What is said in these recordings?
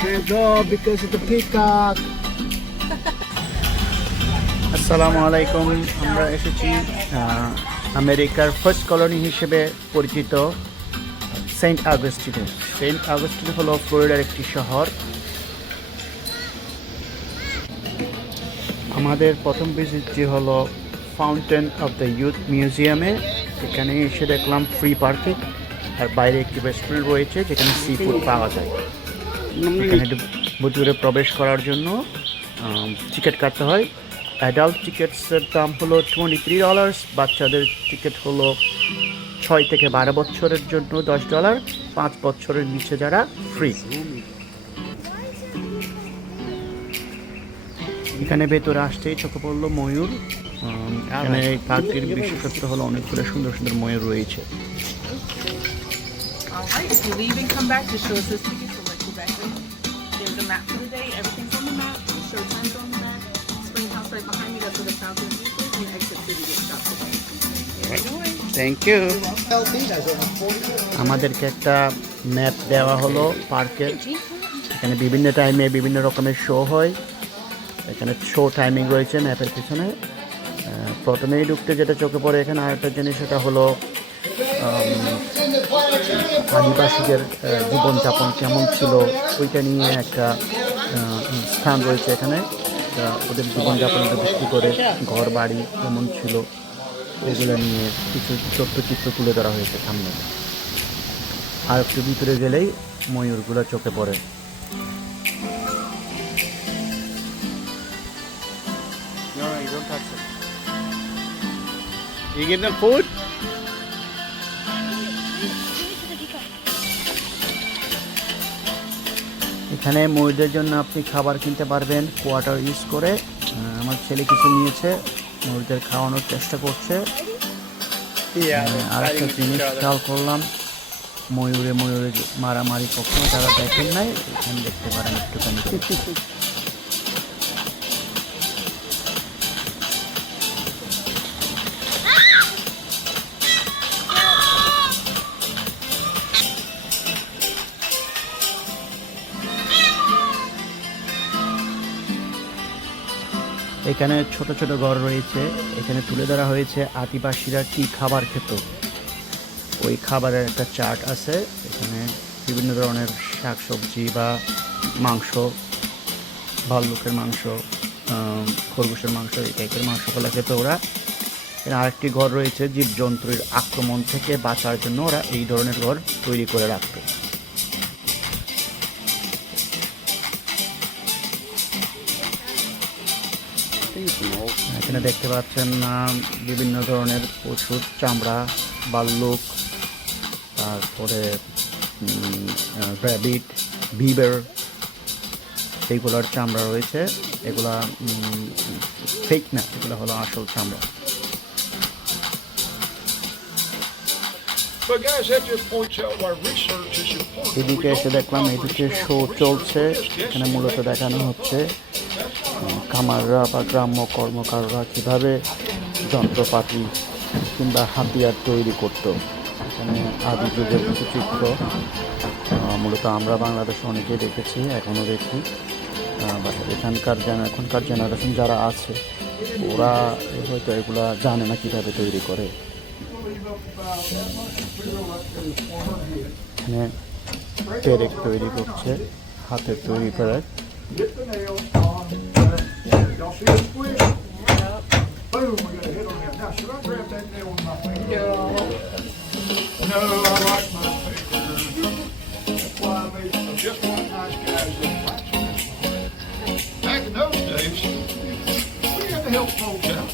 Can't go because of the peacock. আসসালামু আলাইকুম আমরা এসেছি আমেরিকার ফার্স্ট কলোনি হিসেবে পরিচিত সেন্ট আগস্টিনে সেন্ট আগস্টিন হলো ফ্লোরিডার একটি শহর। আমাদের প্রথম ভিজিটটি হলো ফাউন্টেন অফ দ্য ইউথ মিউজিয়ামে এখানে এসে দেখলাম ফ্রি পার্কিং আর বাইরে একটি রেস্টুরেন্ট রয়েছে যেখানে সি ফুড পাওয়া যায়। এখানে ভিতরে প্রবেশ করার জন্য টিকিট কাটতে হয়। অ্যাডাল্ট টিকিটসের দাম হলো টোয়েন্টি থ্রি ডলার্স বাচ্চাদের টিকিট হলো ছয় থেকে বারো বছরের জন্য দশ ডলার পাঁচ বছরের নিচে যারা ফ্রি এখানে ভেতরে আসতেই চোখে পড়ল ময়ূর। এখানে এই পার্কটির বিশেষত্ব হলো অনেকগুলো সুন্দর সুন্দর ময়ূর রয়েছে। All right, if you leave and come back, just show us those tickets. We'll let you back in. There's a map for the day. Everything's on the map. Show times on the map. Spring house right behind you. That's where the fountain is. And exit city gets stopped today. Thank you আমাদেরকে একটা map দেওয়া হলো পার্কের এখানে বিভিন্ন টাইমে বিভিন্ন রকমের শো হয় এখানে শো টাইমিং রয়েছে ম্যাপের পিছনে প্রথমেই ঢুকতে যেটা চোখে পড়ে এখানে আরেকটা জিনিস সেটা হলো আদিবাসীদের জীবনযাপন কেমন ছিল? ওইটা নিয়ে একটা স্থান রয়েছে এখানে। ওদের জীবনযাপনের ভিত্তি করে ঘর বাড়ি কেমন ছিল? এগুলো নিয়ে কিছু তথ্যচিত্র তুলে ধরা হয়েছে সামনে। আর একটু ভিতরে গেলেই ময়ূরগুলো চোখে পড়ে। you give them food? এখানে ময়ূরদের জন্য আপনি খাবার কিনতে পারবেন, কোয়াটার ইউজ করে। আমার ছেলে কিছু নিয়েছে, ময়ূরদের খাওয়ানোর চেষ্টা করছে। আর একটা জিনিস খেয়াল করলাম, ময়ূরে ময়ূরে মারামারি কখনো তারা দেখেন নাই, এখানে দেখতে পারেন একটুখানি। এখানে ছোট ছোট ঘর রয়েছে, এখানে তুলে ধরা হয়েছে আদিবাসীরা কি খাবার খেত। ওই খাবারের একটা চার্ট আছে, এখানে বিভিন্ন ধরনের শাকসবজি বা মাংস, ভাল্লুকের মাংস খরগোশের মাংস, এই টাইপের মাংস মাংসগুলো খেত ওরা। এখানে আরেকটি ঘর রয়েছে, জীবজন্তুর আক্রমণ থেকে বাঁচার জন্য ওরা এই ধরনের ঘর তৈরি করে রাখতো। এখানে দেখতে পাচ্ছেন বিভিন্ন ধরনের পশুর চামড়া বাল্লুক তারপরে র্যাবিট বিবার এইগুলোর চামড়া রয়েছে। এগুলা ফেক না এগুলো হলো আসল চামড়া. এদিকে এসে দেখলাম এদিকে শো চলছে এখানে মূলত দেখানো হচ্ছে উম, কামাররা বা গ্রাম্য কর্মকাররা কীভাবে যন্ত্রপাতি কিংবা হাতিয়ার তৈরি করত? এখানে আদি যুগের কিছু চিত্র মূলত আমরা বাংলাদেশে অনেকেই দেখেছি এখনও দেখি। বাট এখানকার এখনকার জেনারেশন যারা আছে ওরা হয়তো এগুলা জানে না কীভাবে তৈরি করে। পেরেক তৈরি করছে হাতের তৈরি পেরেক Y'all see the squish? Boom, we got a hit on that. Now, should I grab that nail with my finger? No, No, I like my finger. That's why I made just one nice guys that practice. Back in those days, we had to help folks out.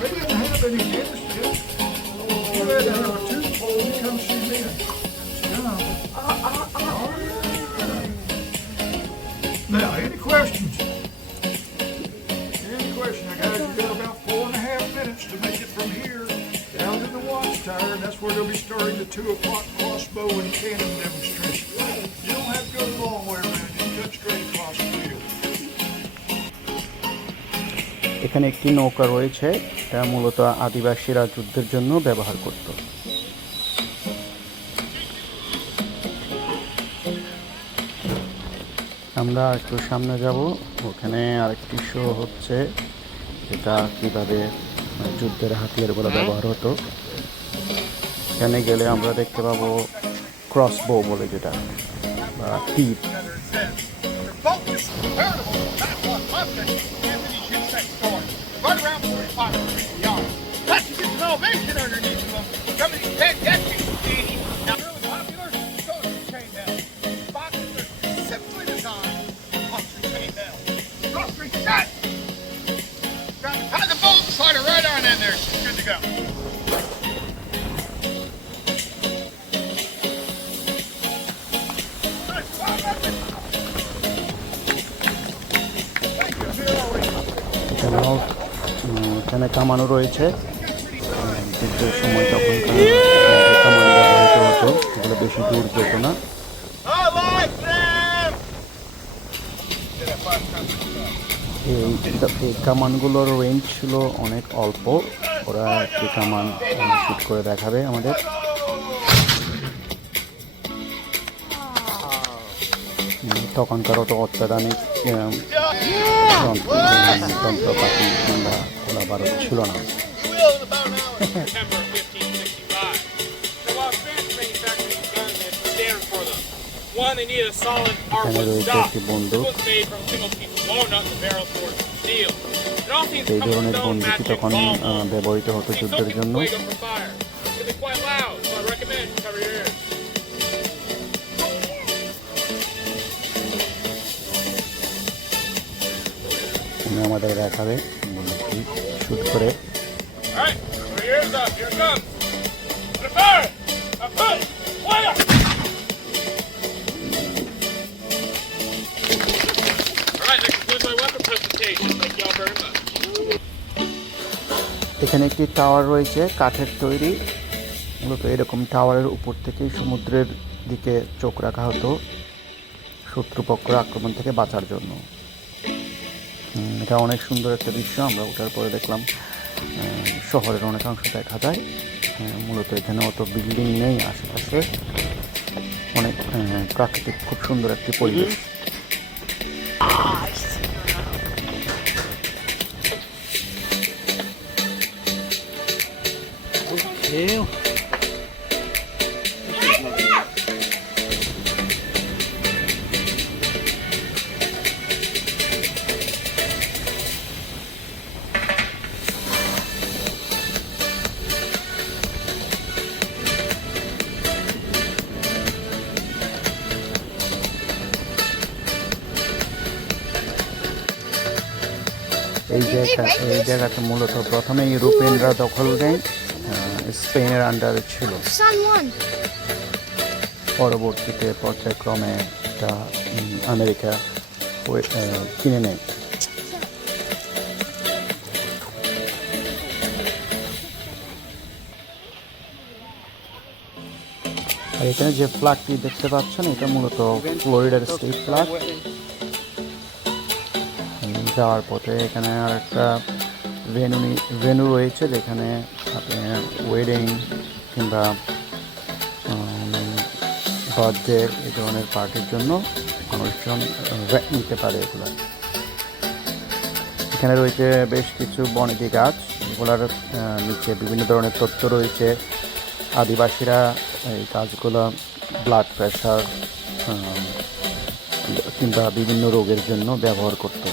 They didn't have any dentists. You had to have a tooth pulled to come see me. we're going to be starting the 2 o'clock crossbow and cannon demonstration. You don't have to go the long way around, you cut straight across the field. এখানে একটি নৌকা রয়েছে এটা মূলত আদিবাসীরা যুদ্ধের জন্য ব্যবহার করত আমরা একটু সামনে যাব ওখানে আরেকটি শো হচ্ছে যেটা কীভাবে যুদ্ধের হাতিয়ারগুলো ব্যবহার হতো এখানে গেলে আমরা দেখতে পাবো ক্রস বো বলে যেটা বা তীর Focus, veritable, that one Mustang, Anthony shoots that score. Right around 45 degrees yards. Plus you get some elevation underneath of them. Some এখানে কামানো রয়েছে। যুদ্ধের সময় তখন কামান বেশি দূর যেত না। এই কামানগুলোর রেঞ্জ ছিল অনেক অল্প। ওরা একটি কামান শুট করে দেখাবে আমাদের। উম, তখনকার অত অত্যাধুনিক যন্ত্রপাতি কিংবা গোলা বারুদ ছিল না September 1565. The Los Angeles manufacturing gun that was standard for them. One, they needed a solid এখানে রয়েছে. একটি বন্দুক এই ধরনের বন্দুকই তখন. ব্যবহৃত হতো যুদ্ধের জন্য আমাদের দেখাবে শুট করে এখানে একটি টাওয়ার রয়েছে কাঠের তৈরি। মূলত এরকম টাওয়ারের উপর থেকে সমুদ্রের দিকে চোখ রাখা হতো শত্রুপক্ষ আক্রমণ থেকে বাঁচার জন্য। এটা অনেক সুন্দর একটা দৃশ্য, আমরা ওঠার পরে দেখলাম শহরের অনেকাংশ দেখা যায়। মূলত এখানে অত বিল্ডিং নেই আশেপাশে। অনেক প্রাকৃতিক, খুব সুন্দর একটি পরিবেশ। এই জায়গা এই জায়গাটা মূলত প্রথমে ইউরোপিয়ানরা দখল নেয় স্পেনের আন্ডারে ছিল। পরবর্তীতে পর্যায়ক্রমে এটা আমেরিকা কিনে নেয়। আর এখানে যে ফ্ল্যাগটি দেখতে পাচ্ছেন এটা মূলত ফ্লোরিডার স্টেট ফ্ল্যাগ যাওয়ার পথে এখানে আর একটা ভেনু ভেনু রয়েছে যেখানে আপনি ওয়েডিং কিংবা বার্থডে এই ধরনের পার্টির জন্য মানুষজন নিতে পারে এগুলো। এখানে রয়েছে বেশ কিছু বনেদি গাছ, এগুলার নিচে বিভিন্ন ধরনের তথ্য রয়েছে। আদিবাসীরা এই গাছগুলো ব্লাড প্রেশার কিংবা বিভিন্ন রোগের জন্য ব্যবহার করত।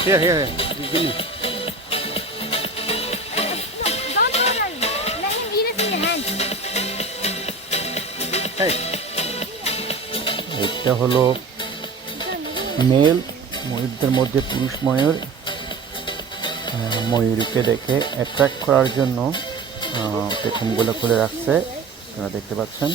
Here, here, here. Don't worry. Let him eat it in your hand. এটা হলো মেল ময়ূরদের মধ্যে পুরুষ ময়ূর ময়ূরীকে দেখে অ্যাট্রাক্ট করার জন্য পেখমগুলো খুলে রাখছে আপনারা দেখতে পাচ্ছেন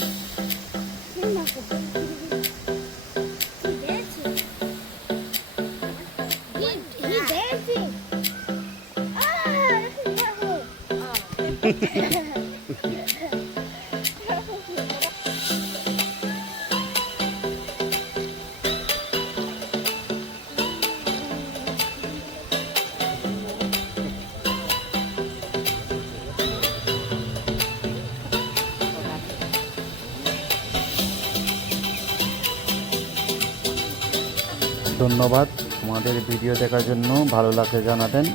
ধন্যবাদ। আমাদের ভিডিও দেখার জন্য ভালো লাগে জানাবেন।